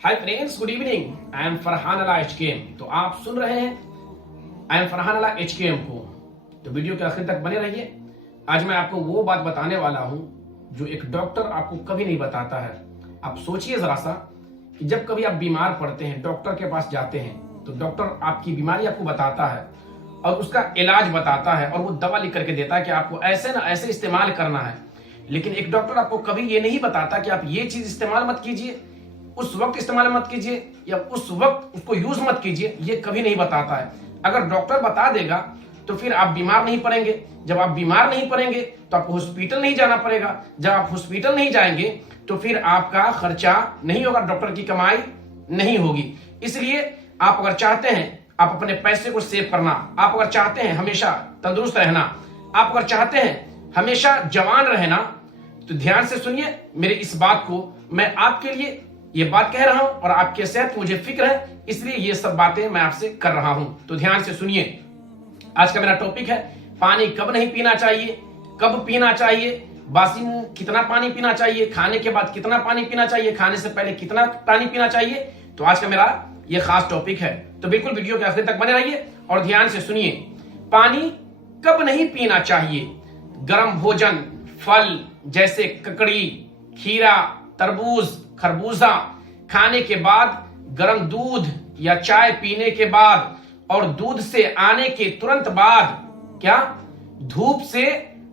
Hi friends, good evening. I am Farhan अला एचकेएम। तो आप सुन रहे हैं आई एम फरहान अला एचकेएम को। तो वीडियो के आखिर तक बने रहिए। आज मैं आपको वो बात बताने वाला हूं जो एक डॉक्टर आपको कभी नहीं बताता है। आप सोचिए जरा सा कि जब कभी आप बीमार पड़ते हैं, डॉक्टर के पास जाते हैं, तो डॉक्टर आपकी बीमारी आपको बताता है और उसका इलाज बताता है और वो दवा लिख करके देता है कि आपको ऐसे ना ऐसे इस्तेमाल करना है। लेकिन एक डॉक्टर आपको कभी ये नहीं बताता कि आप ये चीज इस्तेमाल मत कीजिए, उस वक्त इस्तेमाल मत कीजिए या उस वक्त उसको यूज मत कीजिए, ये कभी नहीं बताता है। अगर डॉक्टर बता देगा तो फिर आप बीमार नहीं पड़ेंगे। जब आप बीमार नहीं पड़ेंगे तो आपको हॉस्पिटल नहीं जाना पड़ेगा। जब आप हॉस्पिटल नहीं जाएंगे तो फिर आपका खर्चा नहीं होगा, डॉक्टर की कमाई नहीं होगी। इसलिए आप अगर चाहते हैं आप अपने पैसे को सेव करना, आप अगर चाहते हैं हमेशा तंदुरुस्त रहना, आप अगर चाहते हैं हमेशा जवान रहना, तो ध्यान से सुनिए मेरे इस बात को। मैं आपके लिए ये बात कह रहा हूं और आपके सेहत मुझे फिक्र है, इसलिए ये सब बातें मैं आपसे कर रहा हूं। तो ध्यान से सुनिए। आज का मेरा टॉपिक है पानी कब नहीं पीना चाहिए, कब पीना चाहिए, बासी मुंह कितना पानी पीना चाहिए, खाने के बाद कितना पानी पीना चाहिए, खाने से पहले कितना पानी पीना चाहिए। तो आज का मेरा ये खास टॉपिक है, तो बिल्कुल वीडियो के आखिर तक बने रहिए और ध्यान से सुनिए। पानी कब नहीं पीना चाहिए? गर्म भोजन, फल जैसे ककड़ी, खीरा, तरबूज, खरबूजा खाने के बाद, गर्म दूध या चाय पीने के बाद और दूध से आने के तुरंत बाद, क्या धूप से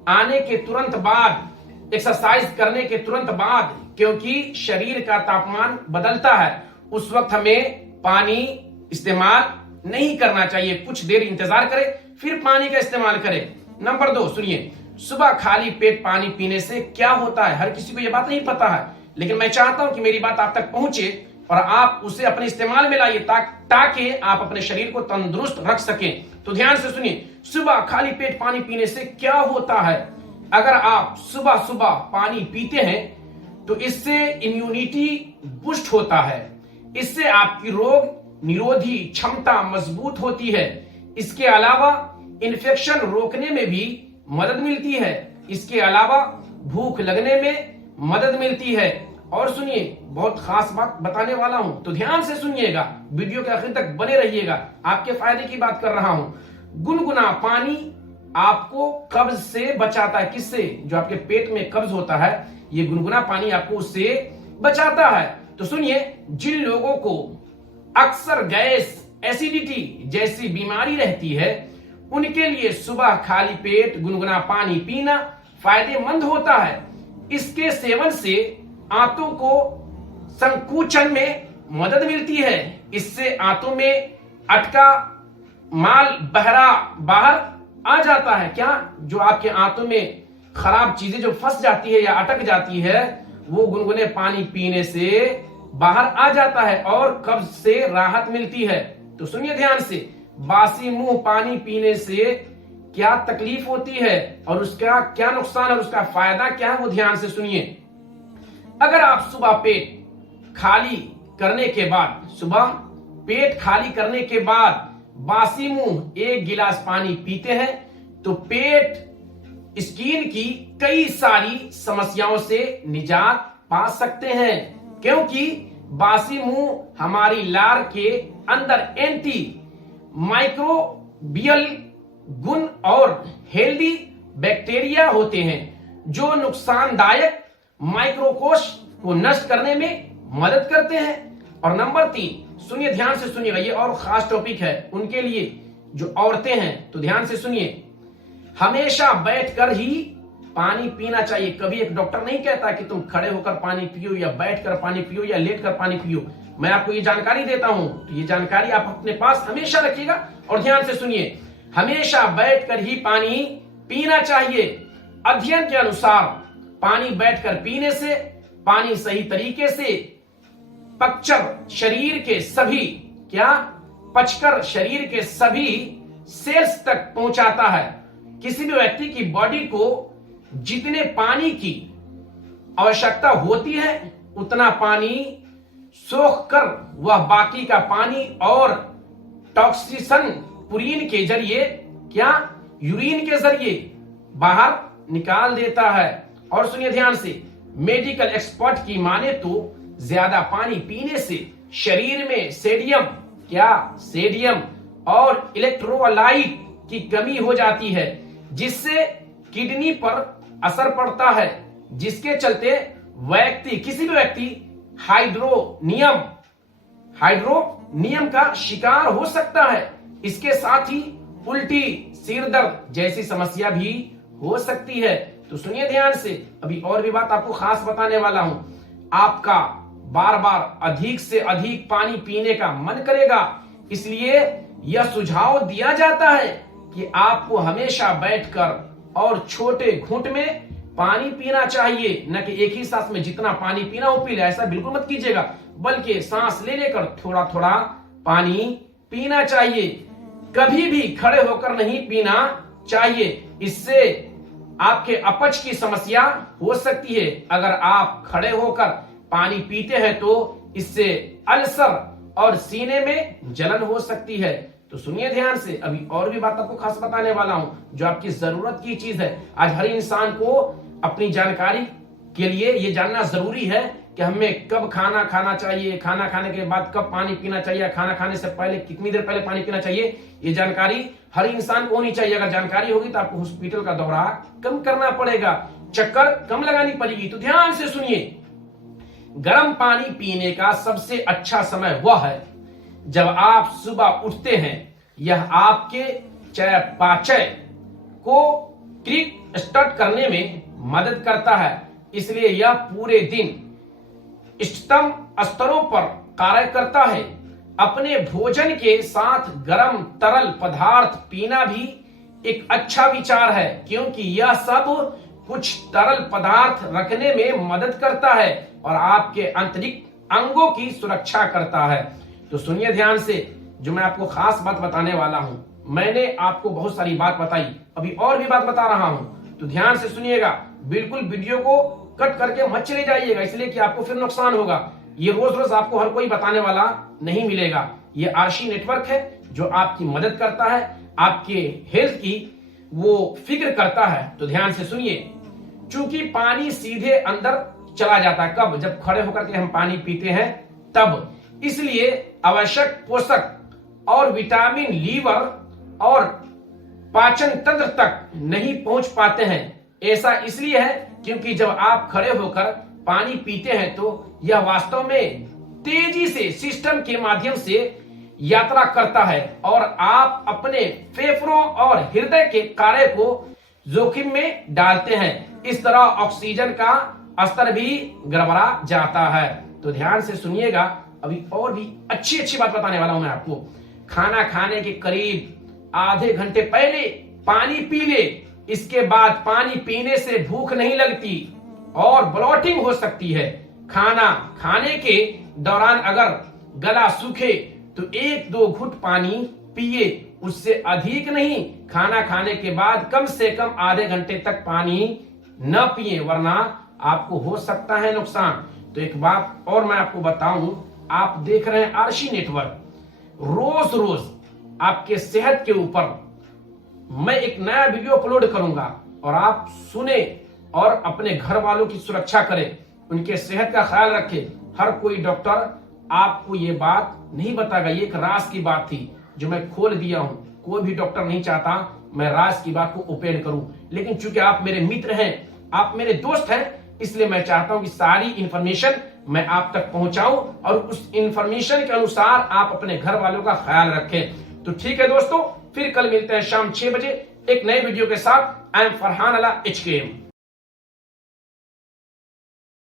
आने के तुरंत बाद, एक्सरसाइज करने के तुरंत बाद, क्योंकि शरीर का तापमान बदलता है, उस वक्त हमें पानी इस्तेमाल नहीं करना चाहिए। कुछ देर इंतजार करें फिर पानी का इस्तेमाल करें। नंबर 2 सुनिए, सुबह खाली पेट पानी पीने से क्या होता है? हर किसी को यह बात नहीं पता है, लेकिन मैं चाहता हूं कि मेरी बात आप तक पहुंचे और आप उसे अपने इस्तेमाल में लाइए ताकि आप अपने शरीर को तंदुरुस्त रख सकें। तो ध्यान से सुनिए, सुबह खाली पेट पानी पीने से क्या होता है? अगर आप सुबह सुबह पानी पीते हैं तो इससे इम्यूनिटी बूस्ट होता है, इससे आपकी रोग निरोधी क्षमता मजबूत होती है। इसके अलावा इन्फेक्शन रोकने में भी मदद मिलती है। इसके अलावा भूख लगने में मदद मिलती है। और सुनिए, बहुत खास बात बताने वाला हूं, तो ध्यान से सुनिएगा, वीडियो के आखिर तक बने रहिएगा। आपके फायदे की बात कर रहा हूं। गुनगुना पानी आपको कब्ज से बचाता है। किससे? जो आपके पेट में कब्ज होता है, ये गुनगुना पानी आपको उससे बचाता है। तो सुनिए, जिन लोगों को अक्सर गैस, एसिडिटी जैसी बीमारी रहती है, उनके लिए सुबह खाली पेट गुनगुना पानी पीना फायदेमंद होता है। इसके सेवन से आंतों को संकुचन में मदद मिलती है। इससे आंतों में अटका माल बाहर आ जाता है। क्या? जो आपके आंतों में खराब चीजें जो फंस जाती है या अटक जाती है, वो गुनगुने पानी पीने से बाहर आ जाता है और कब्ज से राहत मिलती है। तो सुनिए ध्यान से, बासी मुंह पानी पीने से क्या तकलीफ होती है और उसका क्या नुकसान है, उसका फायदा क्या है, वो ध्यान से सुनिए। अगर आप सुबह पेट खाली करने के बाद बासी मुंह 1 गिलास पानी पीते हैं तो पेट स्किन की कई सारी समस्याओं से निजात पा सकते हैं, क्योंकि बासी मुंह हमारी लार के अंदर एंटी माइक्रोबियल गुण और हेल्दी बैक्टीरिया होते हैं जो नुकसानदायक माइक्रोकोश को नष्ट करने में मदद करते हैं। और नंबर 3 सुनिए, ध्यान से सुनिएगा, ये और खास टॉपिक है उनके लिए जो औरतें हैं। तो ध्यान से सुनिए, हमेशा बैठकर ही पानी पीना चाहिए। कभी एक डॉक्टर नहीं कहता कि तुम खड़े होकर पानी पियो या बैठकर पानी पियो या लेटकर पानी पियो। मैं आपको ये जानकारी देता हूं, तो ये जानकारी आप अपने पास हमेशा रखिएगा और ध्यान से सुनिए, हमेशा बैठकर ही पानी पीना चाहिए। अध्ययन के अनुसार पानी बैठकर पीने से पानी सही तरीके से पचकर शरीर के सभी सेल्स तक पहुंचाता है। किसी भी व्यक्ति की बॉडी को जितने पानी की आवश्यकता होती है उतना पानी सोख कर वह बाकी का पानी और टॉक्सिसन पुरीन के जरिए, क्या यूरिन के जरिए बाहर निकाल देता है। और सुनिए ध्यान से, मेडिकल एक्सपर्ट की माने तो ज्यादा पानी पीने से शरीर में सोडियम और इलेक्ट्रोलाइट की कमी हो जाती है, जिससे किडनी पर असर पड़ता है, जिसके चलते किसी भी व्यक्ति हाइड्रोनियम का शिकार हो सकता है। इसके साथ ही उल्टी, सिर दर्द जैसी समस्या भी हो सकती है। तो सुनिए ध्यान से, अभी और भी बात आपको खास बताने वाला हूं। आपका बार बार अधिक से अधिक पानी पीने का मन करेगा, इसलिए यह सुझाव दिया जाता है कि आपको हमेशा बैठकर और छोटे घूंट में पानी पीना चाहिए, न कि एक ही सांस में जितना पानी पीना हो पी ले। ऐसा बिल्कुल मत कीजिएगा, बल्कि सांस ले लेकर थोड़ा थोड़ा पानी पीना चाहिए। कभी भी खड़े होकर नहीं पीना चाहिए, इससे आपके अपच की समस्या हो सकती है। अगर आप खड़े होकर पानी पीते हैं तो इससे अल्सर और सीने में जलन हो सकती है। तो सुनिए ध्यान से, अभी और भी बात आपको खास बताने वाला हूं जो आपकी जरूरत की चीज है। आज हर इंसान को अपनी जानकारी के लिए ये जानना जरूरी है कि हमें कब खाना खाना चाहिए, खाना खाने के बाद कब पानी पीना चाहिए, खाना खाने से पहले कितनी देर पहले पानी पीना चाहिए। ये जानकारी हर इंसान को होनी चाहिए। अगर जानकारी होगी तो आपको हॉस्पिटल का दौरा कम करना पड़ेगा, चक्कर कम लगानी पड़ेगी। तो ध्यान से सुनिए, गर्म पानी पीने का सबसे अच्छा समय वह है जब आप सुबह उठते हैं। यह आपके चयापचय को क्विक स्टार्ट करने में मदद करता है, इसलिए यह पूरे दिन इष्टतम स्तरों पर कार्य करता है। अपने भोजन के साथ गर्म तरल पदार्थ पीना भी एक अच्छा विचार है, क्योंकि यह सब कुछ तरल पदार्थ रखने में मदद करता है और आपके आंतरिक अंगों की सुरक्षा करता है। तो सुनिए ध्यान से, जो मैं आपको खास बात बताने वाला हूं। मैंने आपको बहुत सारी बात बताई, अभी और भी बात बता रहा हूं, तो ध्यान से सुनिएगा। बिल्कुल वीडियो को कट करके मत चले जाइएगा, इसलिए कि आपको फिर नुकसान होगा। ये रोज रोज आपको हर कोई बताने वाला नहीं मिलेगा। ये आरशी नेटवर्क है जो आपकी मदद करता है, आपके हेल्थ की वो फिक्र करता है। तो ध्यान से सुनिए, चूंकि पानी सीधे अंदर चला जाता है, कब? जब खड़े होकर के हम पानी पीते हैं तब। इसलिए आवश्यक पोषक और विटामिन लीवर और पाचन तंत्र तक नहीं पहुंच पाते हैं। ऐसा इसलिए है क्योंकि जब आप खड़े होकर पानी पीते हैं तो यह वास्तव में तेजी से सिस्टम के माध्यम से यात्रा करता है और आप अपने फेफड़ों और हृदय के कार्य को जोखिम में डालते हैं। इस तरह ऑक्सीजन का स्तर भी गड़बड़ा जाता है। तो ध्यान से सुनिएगा, अभी और भी अच्छी अच्छी बात बताने वाला हूं मैं आपको। खाना खाने के करीब आधे घंटे पहले पानी पी ले। इसके बाद पानी पीने से भूख नहीं लगती और ब्लोटिंग हो सकती है। खाना खाने के दौरान अगर गला सूखे तो 1-2 घुट पानी पिए, उससे अधिक नहीं। खाना खाने के बाद कम से कम आधे घंटे तक पानी न पिए, वरना आपको हो सकता है नुकसान। तो एक बात और मैं आपको बताऊं, आप देख रहे हैं आरशी नेटवर्क। रोज रोज आपके सेहत के ऊपर मैं एक नया वीडियो अपलोड करूंगा और आप सुने और अपने घर वालों की सुरक्षा करें, उनके सेहत का ख्याल रखें। हर कोई डॉक्टर आपको ये बात नहीं बताएगा। ये एक राज की बात थी जो मैं खोल दिया हूं। कोई भी डॉक्टर नहीं चाहता मैं राज की बात को ओपन करूं, लेकिन चूंकि आप मेरे मित्र हैं, आप मेरे दोस्त हैं, इसलिए मैं चाहता हूं कि सारी इंफॉर्मेशन मैं आप तक पहुंचाऊं और उस इंफॉर्मेशन के अनुसार आप अपने घर वालों का ख्याल रखें। तो ठीक है दोस्तों, फिर कल मिलते हैं शाम 6 बजे एक नए वीडियो के साथ। आई एम फरहान अला HKM।